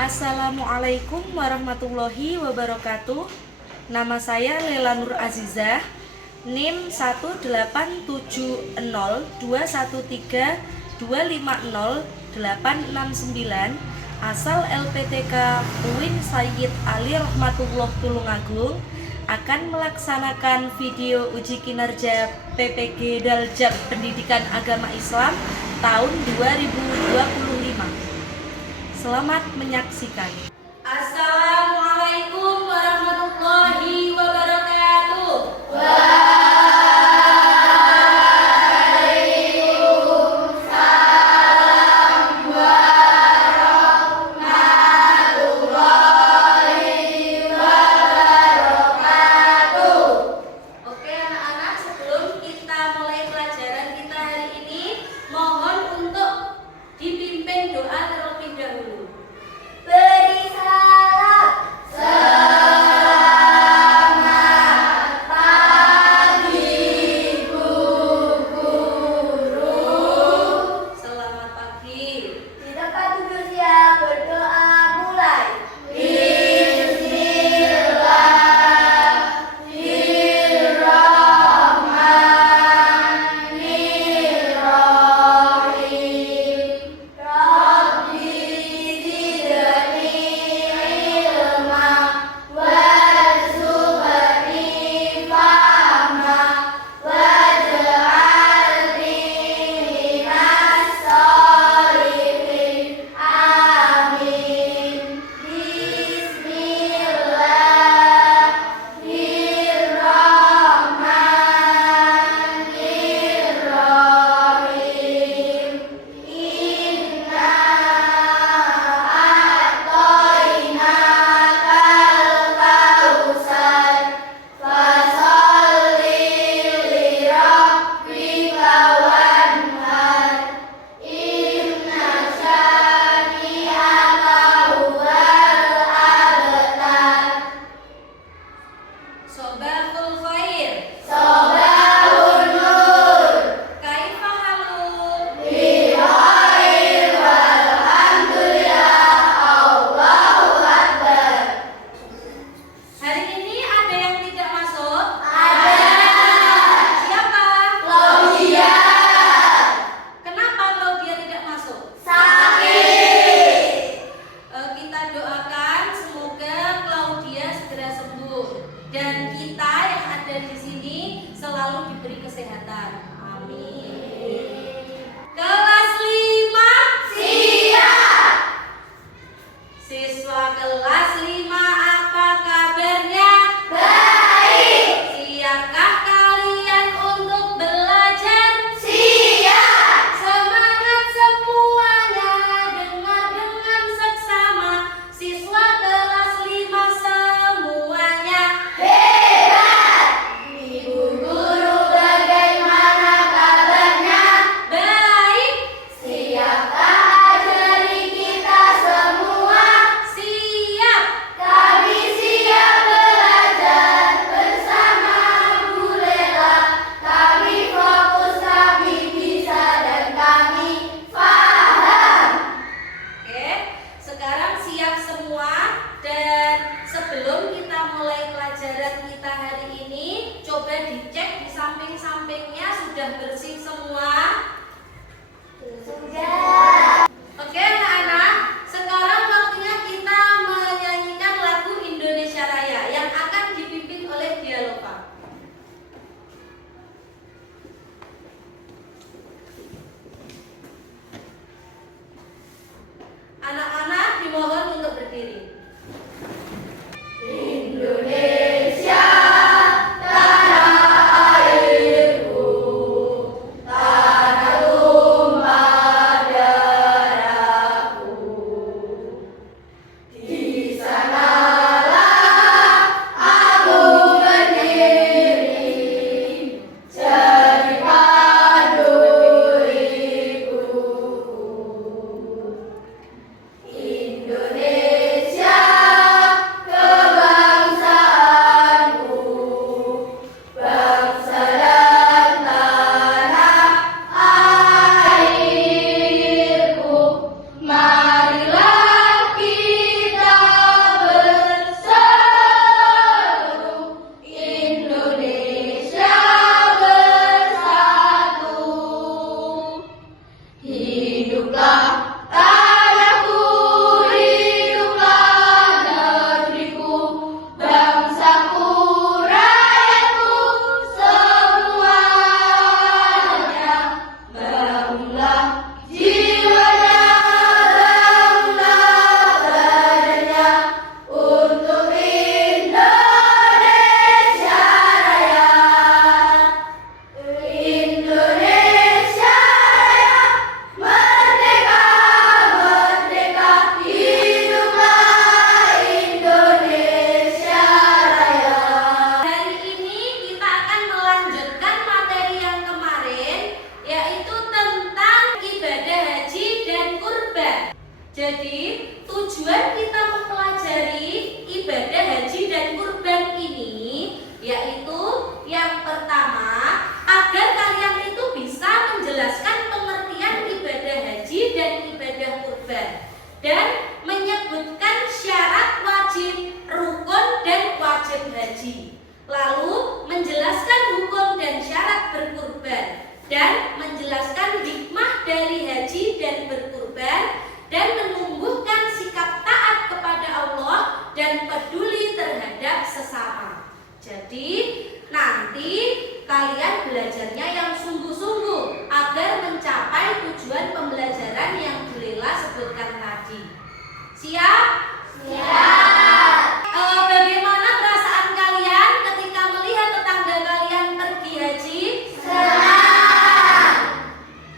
Assalamualaikum warahmatullahi wabarakatuh. Nama saya Lela Nur Azizah, NIM 1870613250869, asal LPTK UIN Sayyid Ali Rahmatullah Tulungagung, akan melaksanakan video uji kinerja PPG Daljab Pendidikan Agama Islam tahun 2025. Selamat menyaksikan. Assalamualaikum warahmatullahi wabarakatuh. Oke anak-anak, sebelum kita mulai pelajaran kita hari ini, mohon untuk dipimpin doa terlebih dahulu. Beri salam Jadi tujuan kita mempelajari ibadah haji dan kurban ini yaitu yang pertama, agar kalian itu bisa menjelaskan pengertian ibadah haji dan ibadah kurban dan menyebutkan syarat wajib, rukun dan wajib haji, lalu menjelaskan hukum dan syarat berkurban dan menjelaskan hikmah dari haji dan berkurban dan menumbuhkan sikap taat kepada Allah dan peduli terhadap sesama. Jadi nanti kalian belajarnya yang sungguh-sungguh agar mencapai tujuan pembelajaran yang Bu Lela sebutkan tadi. Siap? Siap. Bagaimana perasaan kalian ketika melihat tetangga kalian pergi haji? Senang.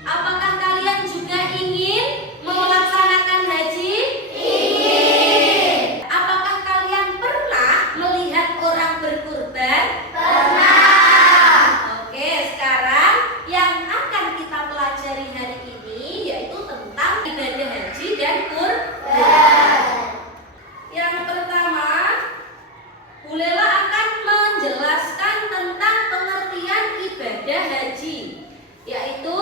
Apakah kalian juga ingin melaksanakan haji? Ingin. Apakah kalian pernah melihat orang berkurban? Pernah. Oke, sekarang yang akan kita pelajari hari ini yaitu tentang ibadah haji dan kurban. Yang pertama, Bu Lela akan menjelaskan tentang pengertian ibadah haji, yaitu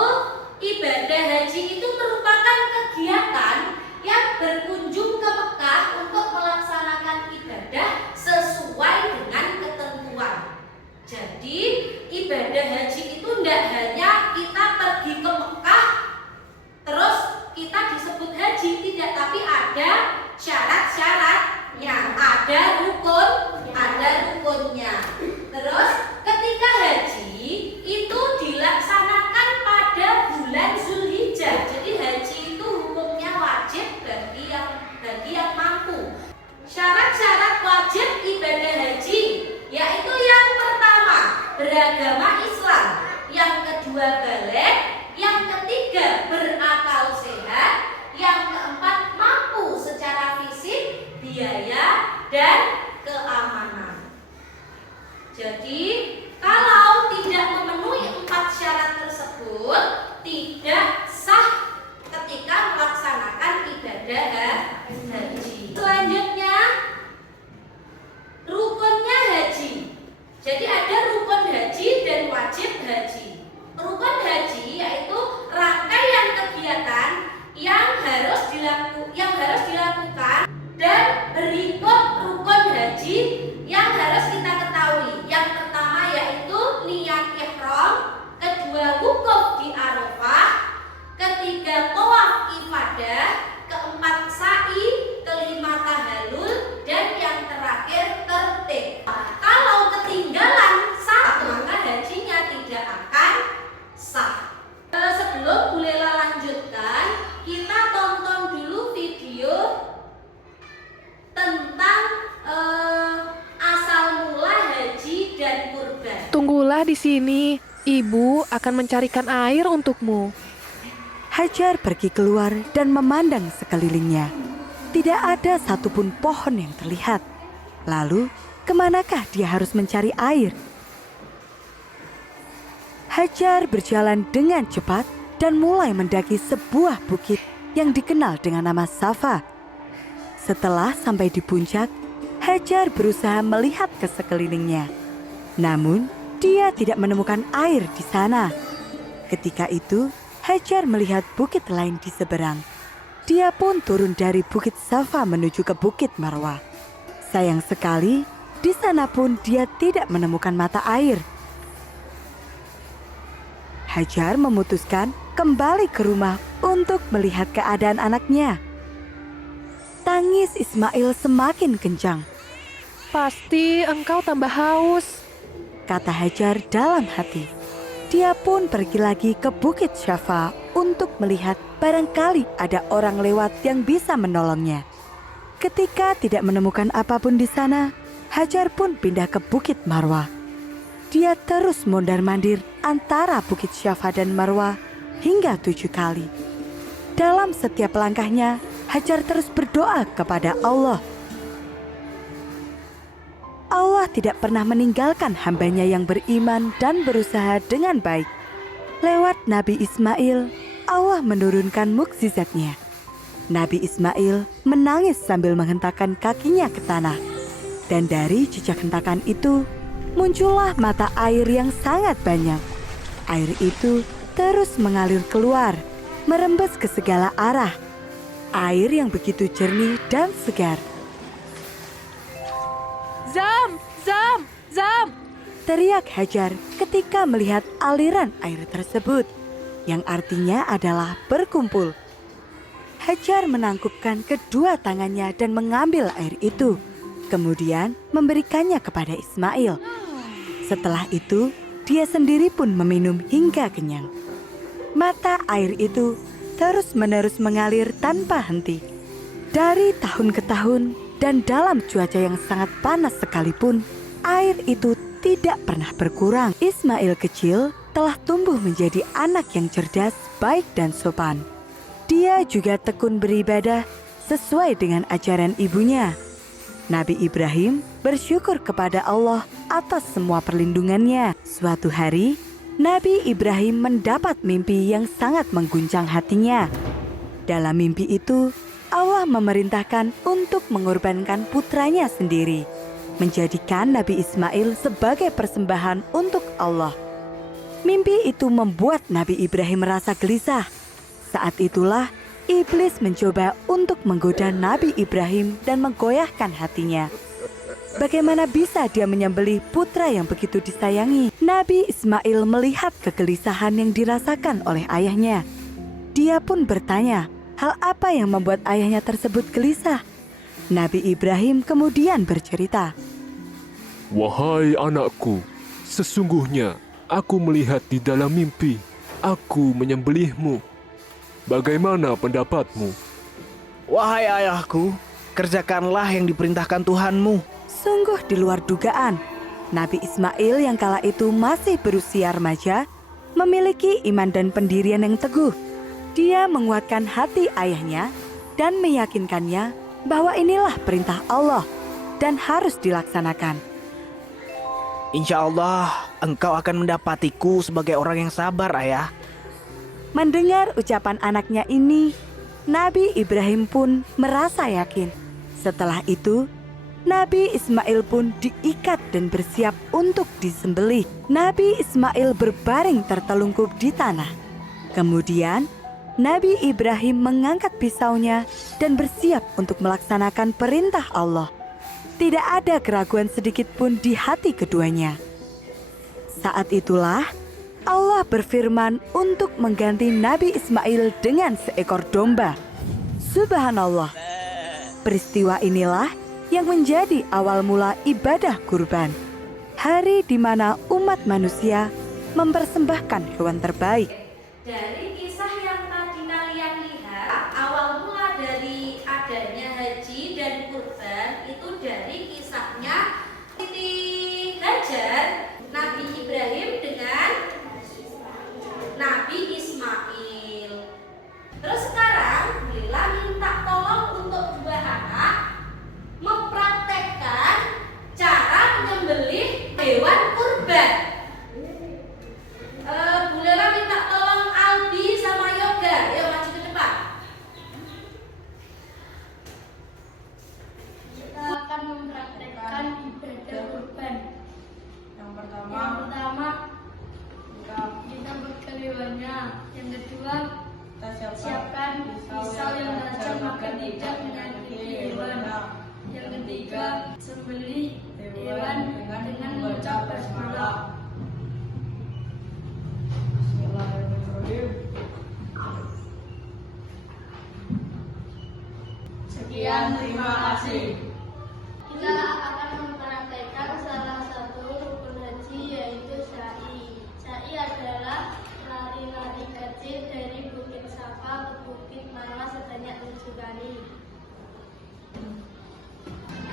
ibadah haji itu merupakan kegiatan yang berkunjung ke Mekah untuk melaksanakan ibadah sesuai dengan ketentuan. Jadi ibadah haji itu tidak hanya kita pergi ke Mekah terus kita disebut haji, tidak, tapi ada syarat-syaratnya, ada rukunnya. Terus ketika haji itu dilaksanakan pada bulan Zulhijjah. Jadi haji itu hukumnya wajib bagi yang mampu. Syarat-syarat wajib ibadah haji yaitu yang pertama beragama Islam, yang kedua balik, yang ketiga berakal sehat, yang keempat mampu secara fisik, biaya, dan keamanan. Jadi kalau tidak memenuhi 4 syarat tersebut tidak sah ketika melaksanakan ibadah haji. Selanjutnya rukunnya haji. Jadi ada rukun haji dan wajib haji. Rukun haji yaitu rangkaian kegiatan yang harus dilakukan dan berikut rukun haji yang harus kita ketahui. Yang pertama yaitu niat ihram, kedua wukuf di Arafah, ketiga tawaf ifadah, keempat sa'i, kelima tahallul, dan yang terakhir tertib. Kalau ketinggalan satu maka hajinya tidak akan sah. Sebelum Bu Lela lanjutkan, kita tonton dulu video tentang asal mula haji dan kurban. Tunggulah di sini, Ibu akan mencarikan air untukmu. Hajar pergi keluar dan memandang sekelilingnya. Tidak ada satupun pohon yang terlihat. Lalu, kemanakah dia harus mencari air? Hajar berjalan dengan cepat dan mulai mendaki sebuah bukit yang dikenal dengan nama Safa. Setelah sampai di puncak, Hajar berusaha melihat ke sekelilingnya. Namun, dia tidak menemukan air di sana. Ketika itu, Hajar melihat bukit lain di seberang. Dia pun turun dari bukit Safa menuju ke bukit Marwah. Sayang sekali, di sana pun dia tidak menemukan mata air. Hajar memutuskan kembali ke rumah untuk melihat keadaan anaknya. Tangis Ismail semakin kencang. Pasti engkau tambah haus, Kata Hajar dalam hati. Dia pun pergi lagi ke Bukit Syafa untuk melihat barangkali ada orang lewat yang bisa menolongnya. Ketika tidak menemukan apapun di sana, Hajar pun pindah ke Bukit Marwah. Dia terus mondar-mandir antara Bukit Syafa dan Marwah hingga 7 kali. Dalam setiap langkahnya, Hajar terus berdoa kepada Allah. Allah tidak pernah meninggalkan hambanya yang beriman dan berusaha dengan baik. Lewat Nabi Ismail, Allah menurunkan mukjizatnya. Nabi Ismail menangis sambil menghentakkan kakinya ke tanah. Dan dari jejak hentakan itu, muncullah mata air yang sangat banyak. Air itu terus mengalir keluar, merembes ke segala arah. Air yang begitu jernih dan segar. Zam, Zam, Zam. Teriak Hajar ketika melihat aliran air tersebut, yang artinya adalah berkumpul. Hajar menangkupkan kedua tangannya dan mengambil air itu, kemudian memberikannya kepada Ismail. Setelah itu, dia sendiri pun meminum hingga kenyang. Mata air itu terus-menerus mengalir tanpa henti. Dari tahun ke tahun dan dalam cuaca yang sangat panas sekalipun, air itu tidak pernah berkurang. Ismail kecil telah tumbuh menjadi anak yang cerdas, baik dan sopan. Dia juga tekun beribadah sesuai dengan ajaran ibunya. Nabi Ibrahim bersyukur kepada Allah atas semua perlindungannya. Suatu hari, Nabi Ibrahim mendapat mimpi yang sangat mengguncang hatinya. Dalam mimpi itu, Allah memerintahkan untuk mengorbankan putranya sendiri, menjadikan Nabi Ismail sebagai persembahan untuk Allah. Mimpi itu membuat Nabi Ibrahim merasa gelisah. Saat itulah iblis mencoba untuk menggoda Nabi Ibrahim dan menggoyahkan hatinya. Bagaimana bisa dia menyembelih putra yang begitu disayangi? Nabi Ismail melihat kegelisahan yang dirasakan oleh ayahnya. Dia pun bertanya, hal apa yang membuat ayahnya tersebut gelisah? Nabi Ibrahim kemudian bercerita, "Wahai anakku, sesungguhnya aku melihat di dalam mimpi, aku menyembelihmu. Bagaimana pendapatmu?" Wahai ayahku, kerjakanlah yang diperintahkan Tuhanmu. Sungguh di luar dugaan, Nabi Ismail yang kala itu masih berusia remaja, memiliki iman dan pendirian yang teguh. Dia menguatkan hati ayahnya dan meyakinkannya bahwa inilah perintah Allah dan harus dilaksanakan. Insya Allah, engkau akan mendapatiku sebagai orang yang sabar, ayah. Mendengar ucapan anaknya ini, Nabi Ibrahim pun merasa yakin. Setelah itu, Nabi Ismail pun diikat dan bersiap untuk disembelih. Nabi Ismail berbaring tertelungkup di tanah. Kemudian, Nabi Ibrahim mengangkat pisaunya dan bersiap untuk melaksanakan perintah Allah. Tidak ada keraguan sedikit pun di hati keduanya. Saat itulah Allah berfirman untuk mengganti Nabi Ismail dengan seekor domba. Subhanallah. Peristiwa inilah yang menjadi awal mula ibadah kurban. Hari di mana umat manusia mempersembahkan hewan terbaik. Dari kisah yang tadi kalian lihat, awal mula dari adanya haji dan kurban itu dari kisahnya Siti Hajar, Nabi Ibrahim dengan Nabi Ismail. Terus sekarang Lila minta tolong untuk dua anak mempraktekkan cara menyembelih hewan kurban. Bu Lela minta tolong Albi sama Yoga, yuk maju ke depan. Kita akan mempraktekkan ibadah kurban. Yang pertama kita berkeliwannya. Yang kedua, siapkan pisau yang tajam agar tidak menyakiti hewan. Yang ketiga, sembelih hewan dengan mengucap basmalah. Sekian, terima kasih. Kita akan mempraktekkan salah satu rukun haji, yaitu sa'i. Sa'i adalah lari-lari kecil dari Bukit Safa ke Bukit Marwah sebanyak 7 kali.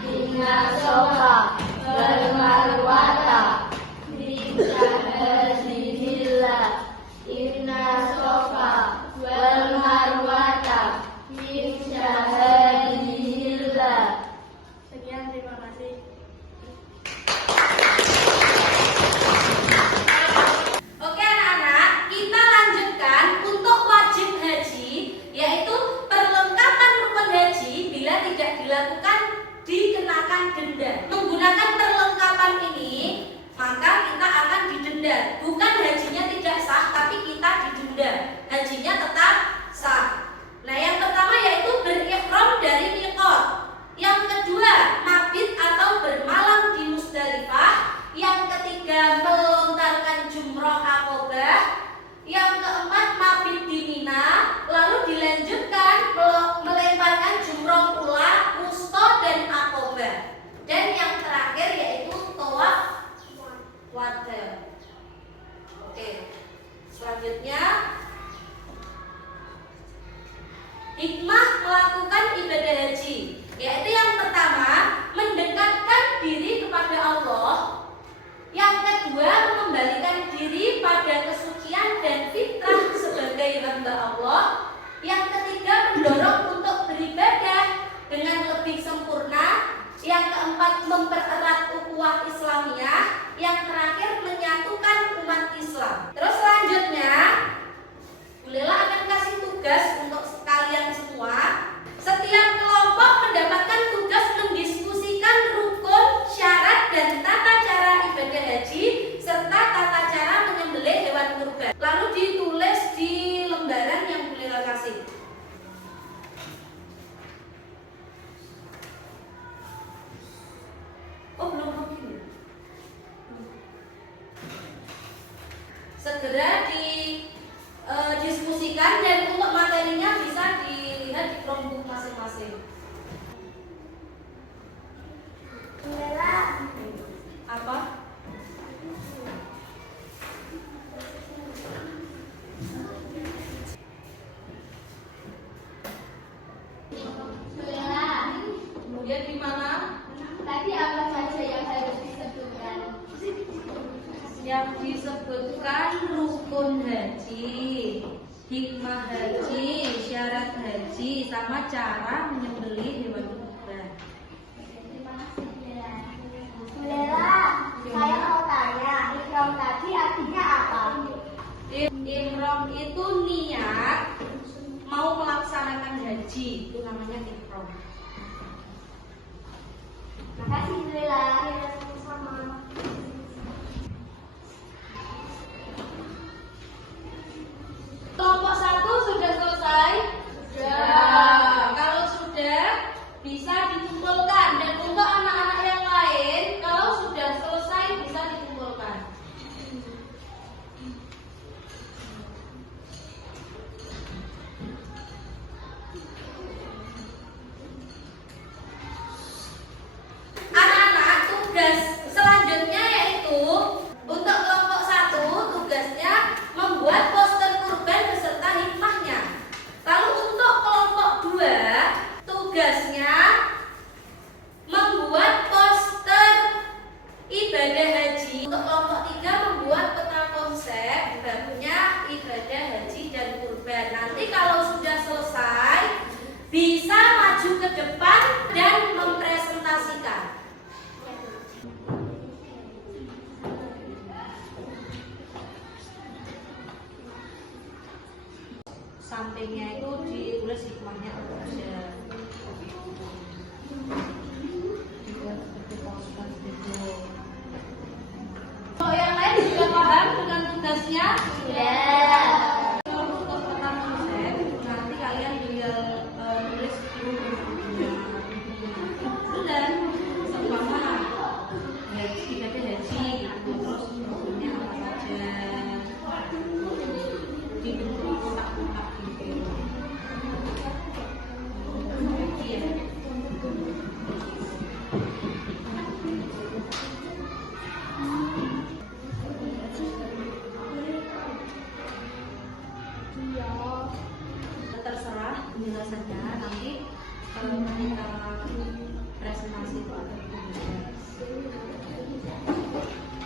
Inna sofa wal marwata min sya'airillah. Inna sofa wal marwata min sya'airillah. Sekian, terima kasih. Oke anak-anak, kita lanjutkan untuk wajib haji, yaitu perlengkapan hikmah melakukan ibadah haji, yaitu yang pertama, mendekatkan diri kepada Allah. Yang kedua, mengembalikan diri pada kesucian dan fitrah sebagai hamba Allah. Yang ketiga, mendorong untuk beribadah dengan lebih sempurna. Yang keempat, mempererat ukhuwah Islamiyah. Yang terakhir, menyatukan umat Islam. Terus selanjutnya, Bu Lela akan kasih tugas untuk kalian semua. Setiap kelompok mendapatkan tugas mendiskusikan rukun, syarat, dan tata cara ibadah haji serta tata cara menyembelih hewan kurban. Lalu ditulis di lembaran yang Bu Lela kasih. Oh, belum begini. Segera didiskusikan dan untuk materinya bisa dilihat di Chromebook masing-masing. Apa? Kemudian di mana? Tadi apa saja yang harus disebutkan? Yang disebutkan rukun haji, hikmah haji, syarat haji, sama cara menyembelih hewan kurban. Terima kasih, Bu Lela. Saya mau tanya, ihram tadi artinya apa? Ihram itu niat mau melaksanakan haji, itu namanya ihram. Makasih, Bu Lela. Sama-sama. Kelompok 1 sudah selesai? Sudah. Kalau sudah, bisa dikumpulkan. Dan untuk anak-anak yang lain, kalau sudah selesai bisa dikumpulkan. Anak-anak, tugas selanjutnya yaitu untuk kelompok 1 tugasnya membuat poster kurban beserta hikmahnya. Lalu untuk kelompok 2 tugasnya membuat poster ibadah haji. Untuk kelompok 3 membuat peta konsep barunya ibadah haji dan kurban. Nanti kalau sudah selesai bisa maju ke depan dan mempresentasikan. Sampingnya itu ditulis hikmahnya apa aja. Kalau yang lain juga paham dengan tugasnya? Sudah. Kalau untuk peta konsep, nanti kalian tinggal tulis dan seumpama ibadah haji gitu, terus hukumnya apa saja, dibentuk kotak-kotak gitu. Iya. Terserah penjelasannya nanti ketika presentasi itu akan dibahas.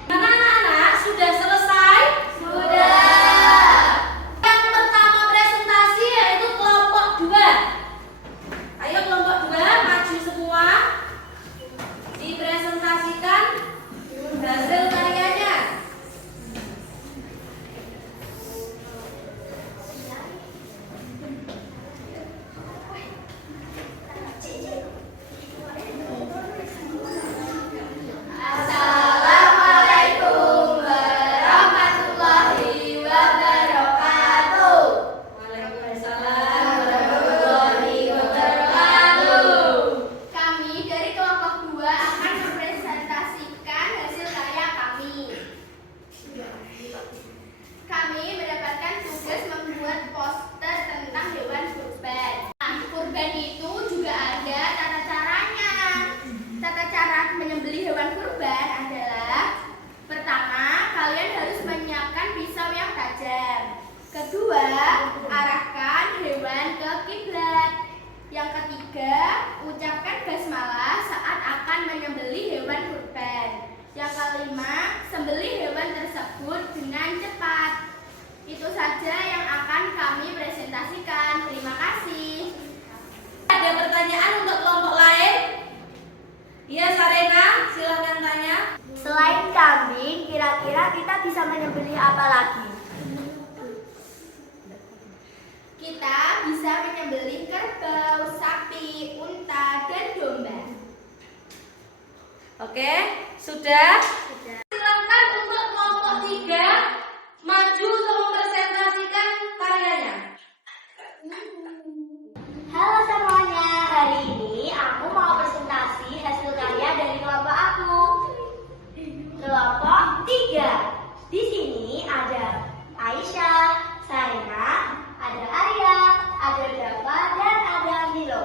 Mana anak-anak sudah selesai? Sudah. Yang pertama presentasi yaitu kelompok 2. Ayo kelompok 2 maju semua. Dipresentasikan hasil karyanya. Assalamualaikum warahmatullahi Kita bisa menyembelih kerbau, sapi, unta, dan domba. Oke, sudah? Silakan untuk kelompok 3 maju untuk mempresentasikan karyanya. Halo semuanya, hari ini aku mau presentasi hasil karya dari kelompok aku. Kelompok 3. Di sini ada Aisyah, Sarina, ada Arya, ada Dava, dan ada Milo.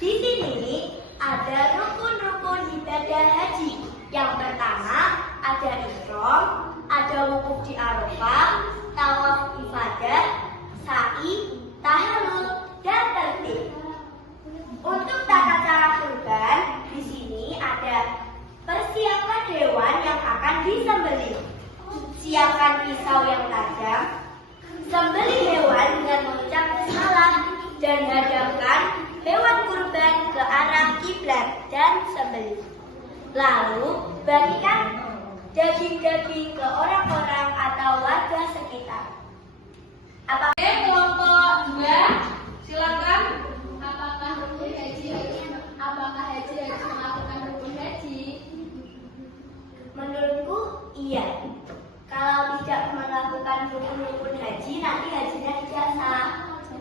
Di sini ada rukun-rukun ibadah haji. Yang pertama ada ihram, ada wukuf di Arafah, tawaf ibadah, sa'i, tahallul, dan tertib. Untuk tata cara kurban, di sini ada persiapan hewan yang akan disembelih. Siapkan pisau yang tajam, sembelih hewan dengan mengucap bismillah, dan hadapkan hewan kurban ke arah kiblat dan sembelih. Lalu bagikan daging-daging ke orang-orang atau warga sekitar. Oke, kelompok 2, silakan. Apakah haji melakukan rukun haji? Menurutku iya. Kalau tidak melakukan rukun haji, nanti hajinya tidak sah.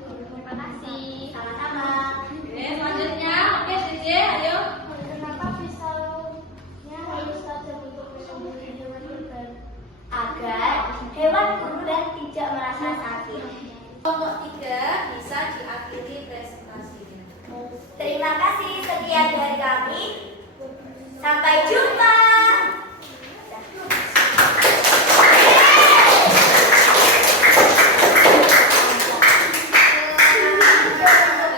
Terima kasih. Sama-sama. Oke, selanjutnya, oke DJ, ayo. Kenapa pisaunya harus tajam untuk menyembelih hewan kurban? Agar hewan kurban tidak merasa sakit. Kelompok 3 bisa diakhiri presentasinya. Terima kasih, sekian dari kami. Sampai jumpa.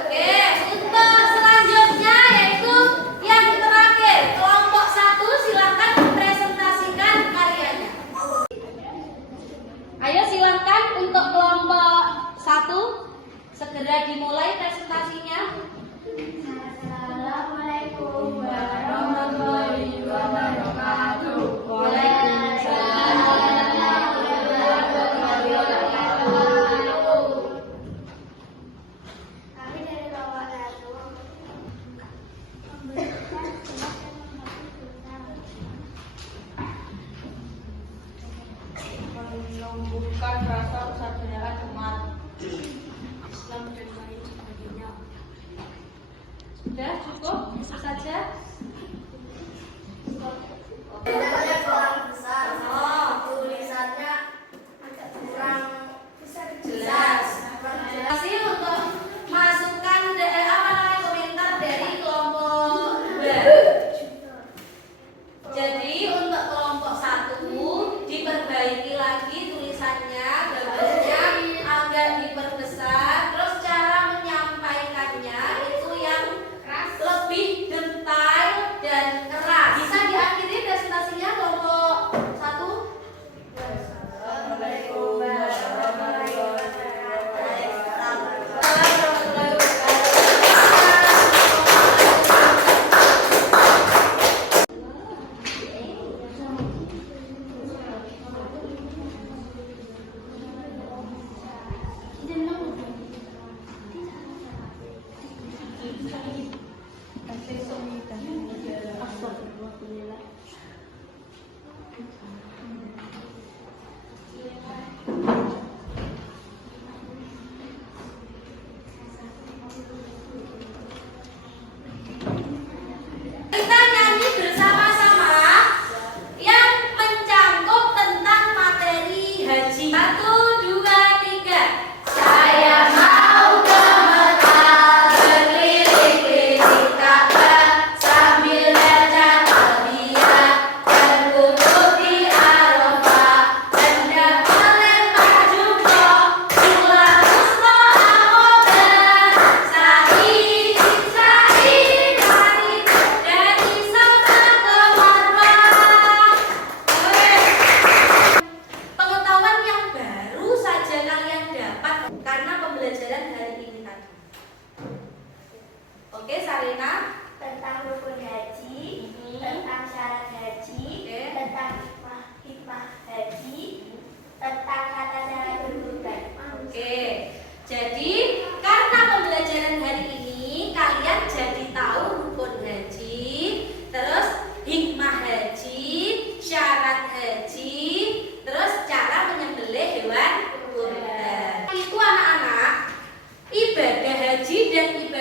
Oke, untuk selanjutnya yaitu yang terakhir, kelompok 1 silakan presentasikan karyanya. Ayo silakan untuk kelompok 1 segera dimulai presentasinya. Assalamualaikum warahmatullahi wabarakatuh. Kami dari kelompok 1 menumbuhkan rasa persaudaraan umat Islam dan lain sebagainya. Sudah cukup itu saja. Tulisannya kurang Jelas. Terima kasih untuk masukan komentar dari kelompok 2. Jadi untuk kelompok 1 diperbaiki lagi tulisannya, gambarnya agak diperbesar, terus cara menyampaikannya itu yang lebih detail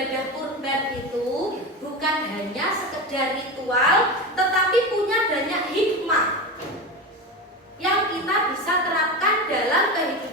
ibadah kurban itu bukan hanya sekedar ritual, tetapi punya banyak hikmah yang kita bisa terapkan dalam kehidupan